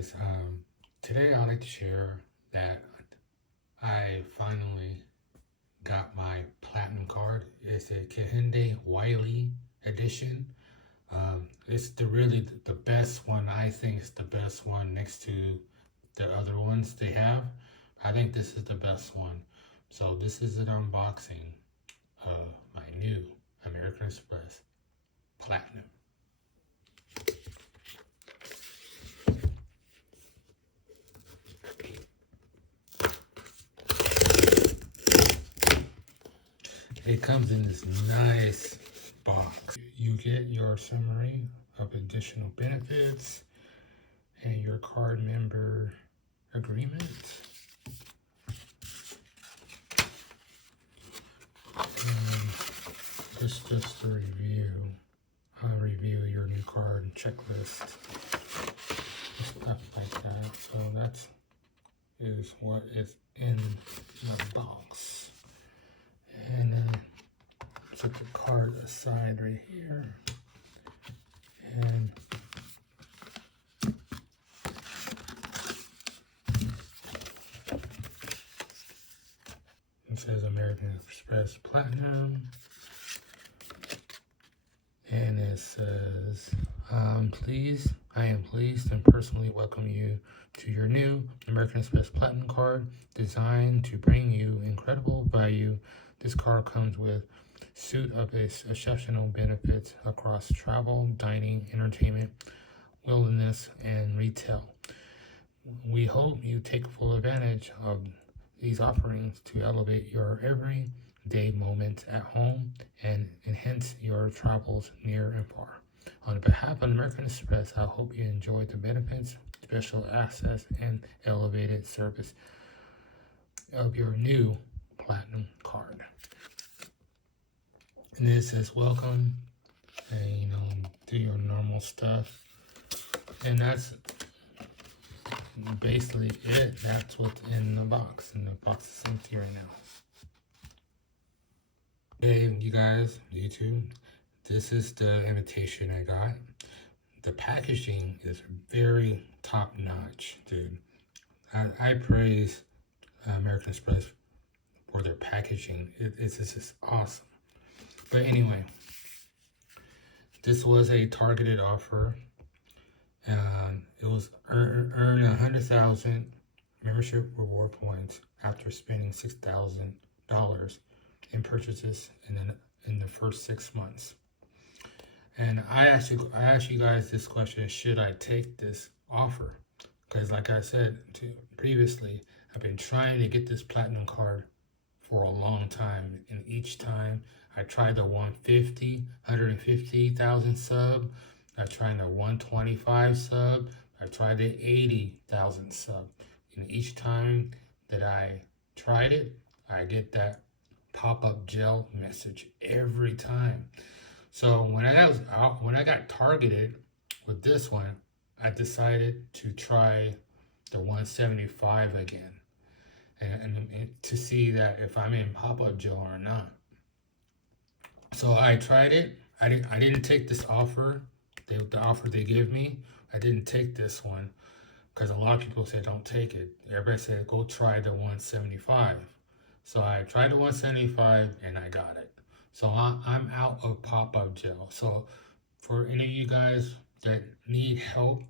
guys. Today I'd like to share that I finally got my platinum card. It's a Kehinde Wiley edition. It's the best one. I think it's the best one next to the other ones they have. I think this is the best one. So this is an unboxing of my new American Express Platinum. It comes in this nice box. You get your summary of additional benefits and your card member agreement. Just a review. I'll review your new card checklist. Stuff like that. So that is what is in the box. And then put the card aside right here. And it says American Express Platinum. And it says, I am pleased and personally welcome you to your new American Express Platinum card designed to bring you incredible value. This card comes with suite of exceptional benefits across travel, dining, entertainment, wellness, and retail. We hope you take full advantage of these offerings to elevate your everyday moments at home and enhance your travels near and far. On behalf of American Express, I hope you enjoy the benefits, special access, and elevated service of your new Platinum card. And it says welcome, and do your normal stuff. And that's basically it. That's what's in the box, and the box is empty right now. Hey, you guys, YouTube, this is the invitation I got. The packaging is very top notch, dude. I praise American Express for their packaging. It's just awesome. But anyway, this was a targeted offer. It was earn 100,000 membership reward points after spending $6,000 in purchases in the first 6 months. And I asked you guys this question: should I take this offer? Because like I said previously, I've been trying to get this platinum card for a long time, and each time I tried the 150,000 sub, I tried the 125 sub, I tried the 80,000 sub, and each time that I tried it, I get that pop-up gel message every time. So when I got targeted with this one, I decided to try the 175 again, and to see that if I'm in pop-up gel or not. So I tried it. I didn't take this offer. The offer they give me, I didn't take this one because a lot of people said don't take it. Everybody said go try the 175. So I tried the 175 and I got it. So I'm out of pop-up gel. So for any of you guys that need help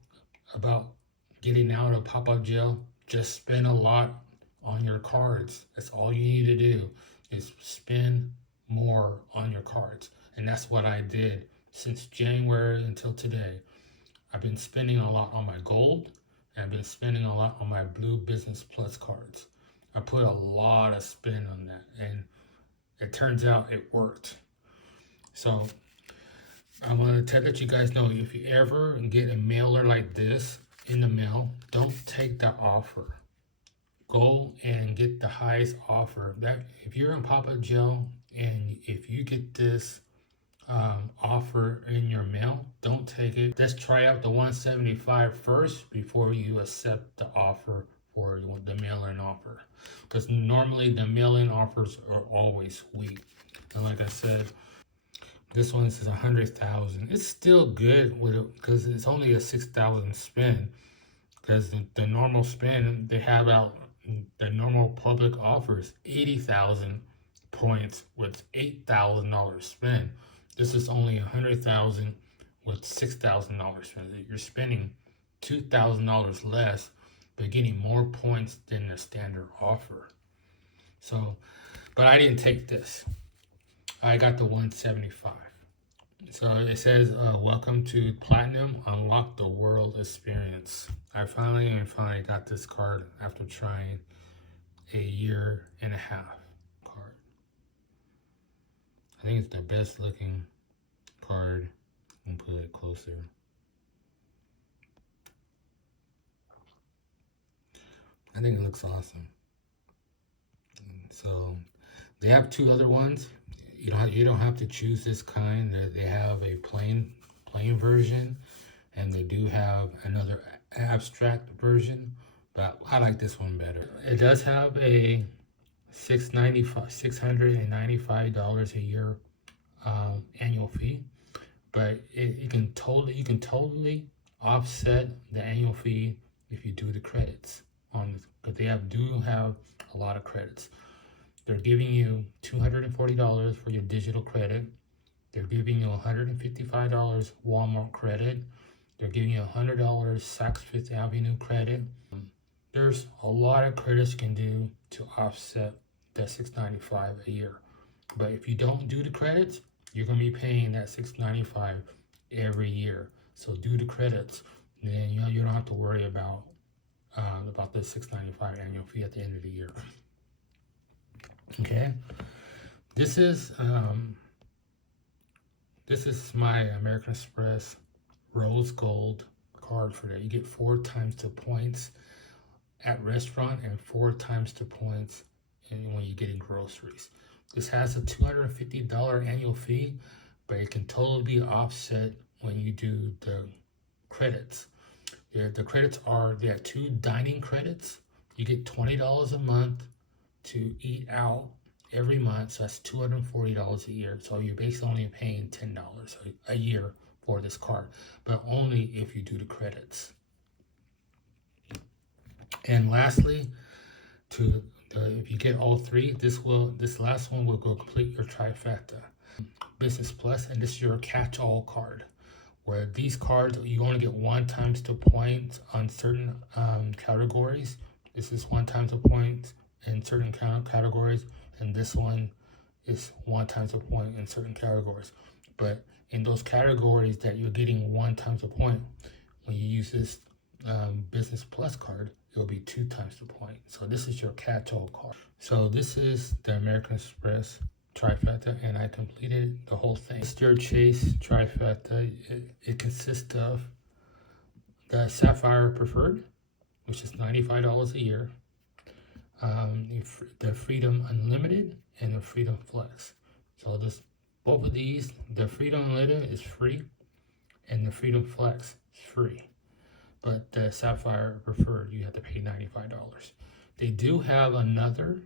about getting out of pop-up gel, just spend a lot on your cards. That's all you need to do, is spend more on your cards. And that's what I did since January until today. I've been spending a lot on my gold, and I've been spending a lot on my blue Business Plus cards. I put a lot of spin on that, and it turns out it worked. So I want to let you guys know, if you ever get a mailer like this in the mail, don't take the offer. Go and get the highest offer. That if you're in pop-up gel and if you get this offer in your mail, don't take it. Let's try out the 175 first before you accept the offer for the mail-in offer, because normally the mail-in offers are always weak. And like I said, this one says 100,000. It's still good with it because it's only a 6,000 spend. because the normal spin they have out, the normal public offers 80,000 points with $8,000 spin. This is only 100,000 with $6,000 spin. You're spending $2,000 less, but getting more points than the standard offer. So, but I didn't take this. I got the 175. So it says, welcome to Platinum, unlock the world experience. I finally got this card after trying a year and a half card. I think it's the best looking card. I'm gonna put it closer. I think it looks awesome. So they have two other ones. You don't have to choose this kind. They have a plain version, and they do have another abstract version, but I like this one better. It does have a $695 a year annual fee, but you can totally offset the annual fee if you do the credits on this, because they do have a lot of credits. They're giving you $240 for your digital credit. They're giving you $155 Walmart credit. They're giving you $100 Saks Fifth Avenue credit. There's a lot of credits you can do to offset that $695 a year. But if you don't do the credits, you're going to be paying that $695 every year. So do the credits, and then you don't have to worry about the $695 annual fee at the end of the year. Okay, this is my American Express Rose Gold card for that. You get 4 times the points at restaurant and 4 times the points when you're getting groceries. This has a $250 annual fee, but it can totally be offset when you do the credits. The credits are, they have 2 dining credits. You get $20 a month to eat out every month, so that's $240 a year. So you're basically only paying $10 a year for this card, but only if you do the credits. And lastly, if you get all 3, this last one will go complete your trifecta. Business Plus, and this is your catch-all card, where these cards you only get 1 times the points on certain categories. This is 1 times the points in certain categories, and this one is 1 times the point in certain categories. But in those categories that you're getting 1 times the point, when you use this Business Plus card, it'll be 2 times the point. So this is your catch-all card. So this is the American Express trifecta, and I completed the whole thing. Steer Chase trifecta, it consists of the Sapphire Preferred, which is $95 a year, the Freedom Unlimited, and the Freedom Flex. So both of these, the Freedom Unlimited is free, and the Freedom Flex is free. But the Sapphire Preferred, you have to pay $95. They do have another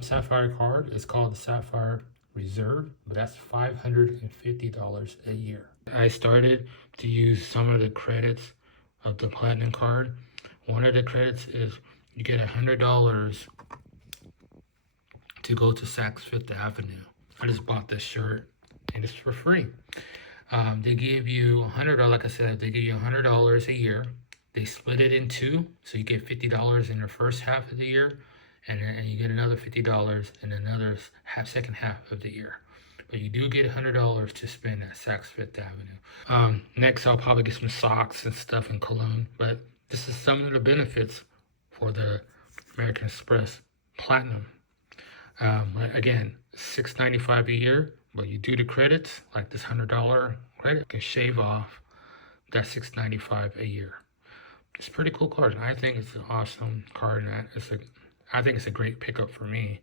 Sapphire card. It's called the Sapphire Reserve, but that's $550 a year. I started to use some of the credits of the Platinum card. One of the credits is you get $100 to go to Saks Fifth Avenue. I just bought this shirt, and it's for free. They give you $100, like I said, they give you $100 a year. They split it in 2, so you get $50 in the first half of the year, and then you get another $50 in another second half of the year. But you do get $100 to spend at Saks Fifth Avenue. Next, I'll probably get some socks and stuff and cologne, but this is some of the benefits for the American Express Platinum. Again, $695 a year, but you do the credits, like this $100 credit, you can shave off that $695 a year. It's a pretty cool card. I think it's an awesome card, and I think it's a great pickup for me.